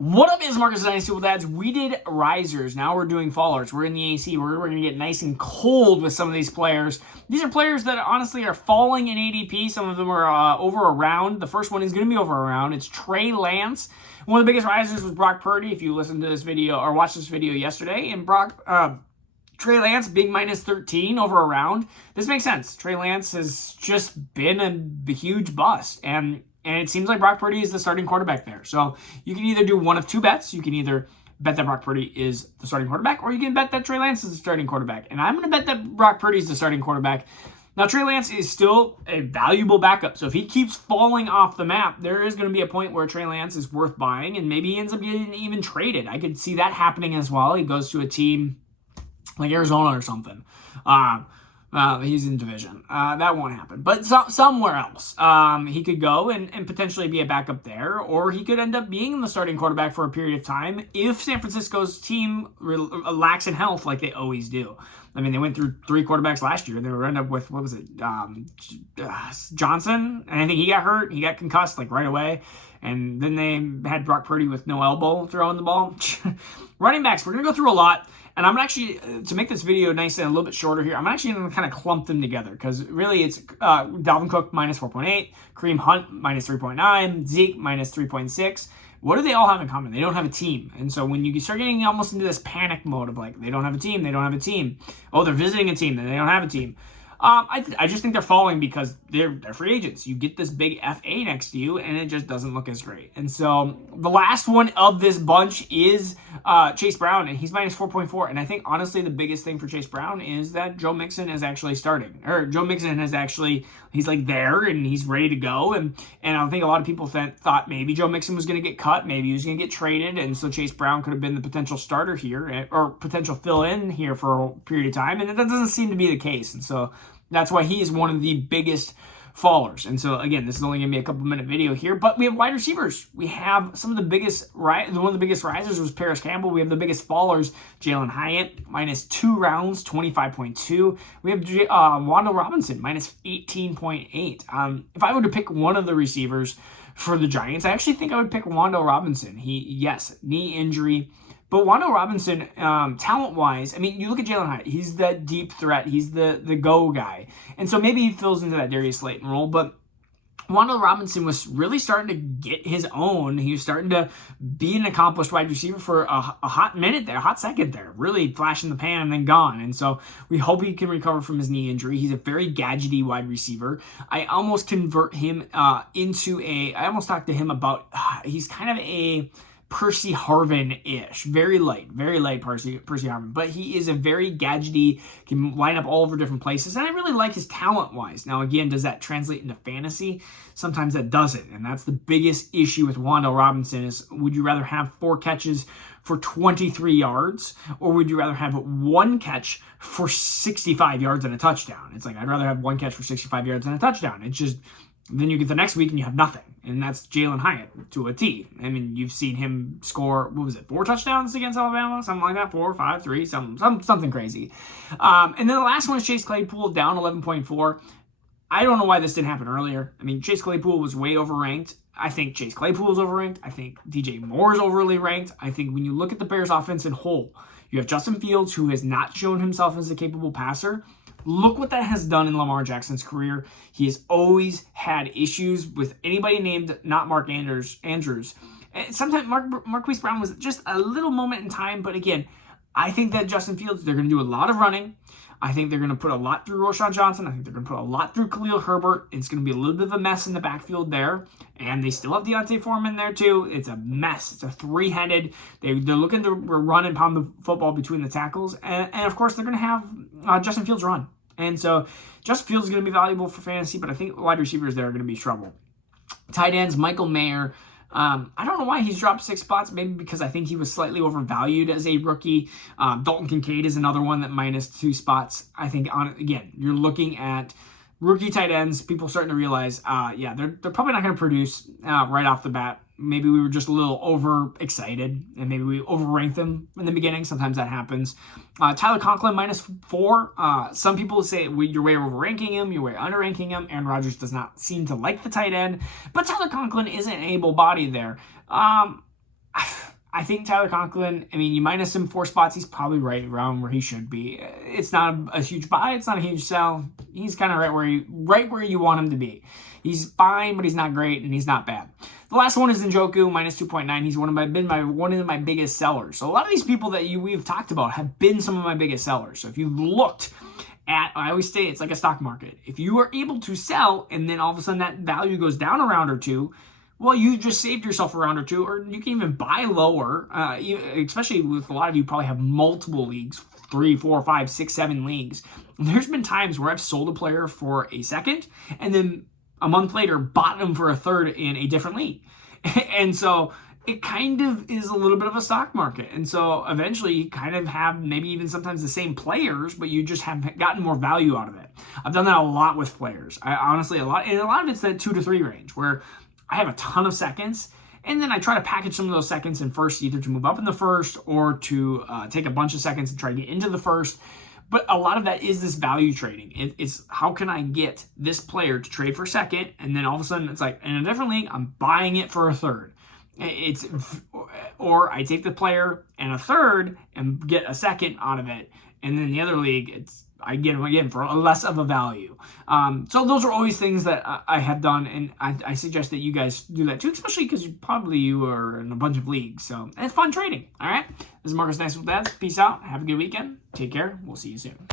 What up, is Marcus Dynasty with ads. We did risers. Now we're doing fallers. We're in the AC. We're going to get nice and cold with some of these players. These are players that honestly are falling in ADP. Some of them are over a round. The first one is going to be over a round. It's Trey Lance. One of the biggest risers was Brock Purdy. If you listened to this video or watched this video yesterday, and Trey Lance being minus 13 over a round, this makes sense. Trey Lance has just been a huge bust, and it seems like Brock Purdy is the starting quarterback there. So you can either do one of two bets. You can either bet that Brock Purdy is the starting quarterback, or you can bet that Trey Lance is the starting quarterback. And I'm going to bet that Brock Purdy is the starting quarterback. Now, Trey Lance is still a valuable backup. So if he keeps falling off the map, there is going to be a point where Trey Lance is worth buying, and maybe he ends up getting even traded. I could see that happening as well. He goes to a team like Arizona or something. He's in division. That won't happen. But somewhere else, he could go and potentially be a backup there, or he could end up being the starting quarterback for a period of time if San Francisco's team lacks in health like they always do. I mean, they went through 3 quarterbacks last year. They were ended up with, what was it, Johnson, and I think he got hurt. He got concussed like right away. And then they had Brock Purdy with no elbow throwing the ball. Running backs, we're going to go through a lot. And I'm actually, to make this video nice and a little bit shorter here, I'm actually going to kind of clump them together, because really it's Dalvin Cook minus 4.8, Kareem Hunt minus 3.9, Zeke minus 3.6. What do they all have in common? They don't have a team. And so when you start getting almost into this panic mode of like, they don't have a team, they don't have a team. Oh, they're visiting a team, then they don't have a team. I just think they're falling because they're free agents. You get this big FA next to you, and it just doesn't look as great. And so the last one of this bunch is Chase Brown, and he's minus 4.4. And I think, honestly, the biggest thing for Chase Brown is that Joe Mixon is actually starting. Or Joe Mixon has actually, he's like there, and he's ready to go. And I think a lot of people thought maybe Joe Mixon was going to get cut. Maybe he was going to get traded. And so Chase Brown could have been the potential starter here, or potential fill-in here for a period of time. And that doesn't seem to be the case. And so that's why he is one of the biggest fallers. And so, again, this is only going to be a couple-minute video here, but we have wide receivers. We have some of the biggest, one of the biggest risers was Paris Campbell. We have the biggest fallers, Jalen Hyatt, minus 2 rounds, 25.2. We have Wan'Dale Robinson, minus 18.8. If I were to pick one of the receivers for the Giants, I actually think I would pick Wan'Dale Robinson. Yes, knee injury. But Wan'Dale Robinson, talent-wise, I mean, you look at Jalen Hyatt. He's the deep threat. He's the go guy. And so maybe he fills into that Darius Slayton role. But Wan'Dale Robinson was really starting to get his own. He was starting to be an accomplished wide receiver for a hot minute there, a hot second there. Really flash in the pan and then gone. And so we hope he can recover from his knee injury. He's a very gadgety wide receiver. I almost convert him I almost talked to him about, he's kind of a Percy Harvin-ish. Very light Percy Harvin. But he is a very gadgety, can line up all over different places. And I really like his talent-wise. Now, again, does that translate into fantasy? Sometimes that doesn't. And that's the biggest issue with Wan'Dale Robinson is, would you rather have 4 catches for 23 yards, or would you rather have 1 catch for 65 yards and a touchdown? It's like, I'd rather have 1 catch for 65 yards and a touchdown. It's just, then you get the next week and you have nothing. And that's Jalen Hyatt to a T. I mean, you've seen him score, 4 touchdowns against Alabama? Something like that, 4, 5, 3, something crazy. And then the last one is Chase Claypool, down 11.4. I don't know why this didn't happen earlier. I mean, Chase Claypool was way overranked. I think Chase Claypool is overranked. I think DJ Moore is overly ranked. I think when you look at the Bears offense in whole, you have Justin Fields, who has not shown himself as a capable passer. Look what that has done in Lamar Jackson's career. He has always had issues with anybody named not Mark Andrews. And sometimes Marquise Brown was just a little moment in time. But again, I think that Justin Fields, they're going to do a lot of running. I think they're going to put a lot through Roshan Johnson. I think they're going to put a lot through Khalil Herbert. It's going to be a little bit of a mess in the backfield there. And they still have Deontay Foreman there too. It's a mess. It's a 3-headed. They're looking to run and pound the football between the tackles. And of course, they're going to have Justin Fields run. And so Justin Fields is going to be valuable for fantasy, but I think wide receivers there are going to be trouble. Tight ends, Michael Mayer. I don't know why he's dropped 6 spots. Maybe because I think he was slightly overvalued as a rookie. Dalton Kincaid is another one that minus 2 spots. I think, again, you're looking at rookie tight ends. People starting to realize, they're probably not going to produce right off the bat. Maybe we were just a little overexcited, and maybe we overranked them in the beginning. Sometimes that happens. Tyler Conklin, minus 4. Some people say you're way overranking him, you're way underranking him. Aaron Rodgers does not seem to like the tight end, but Tyler Conklin isn't able-bodied there. I think Tyler Conklin, I mean, you minus him 4 spots, he's probably right around where he should be. It's not a huge buy, it's not a huge sell. He's kind of right where you want him to be. He's fine, but he's not great, and he's not bad. The last one is Njoku, minus 2.9. He's one of my biggest sellers. So a lot of these people that we've talked about have been some of my biggest sellers. So if you looked at, I always say it's like a stock market. If you are able to sell and then all of a sudden that value goes down a round or two, well, you just saved yourself a round or two, or you can even buy lower, especially with a lot of you probably have multiple leagues, 3, 4, 5, 6, 7 leagues. And there's been times where I've sold a player for a second and then a month later bought them for a third in a different league. And so it kind of is a little bit of a stock market. And so eventually you kind of have maybe even sometimes the same players, but you just have gotten more value out of it. I've done that a lot with players. Honestly, a lot of it's that 2 to 3 range where I have a ton of seconds, and then I try to package some of those seconds in first, either to move up in the first or to take a bunch of seconds and try to get into the first. But a lot of that is this value trading. It's how can I get this player to trade for second, and then all of a sudden it's like in a different league, I'm buying it for a third. Or I take the player and a third and get a second out of it, and then in the other league, I get them again for less of a value. So those are always things that I have done, and I suggest that you guys do that too, especially because you are in a bunch of leagues. So and it's fun trading. All right, this is Marcus Nice with Dads. Peace out. Have a good weekend. Take care. We'll see you soon.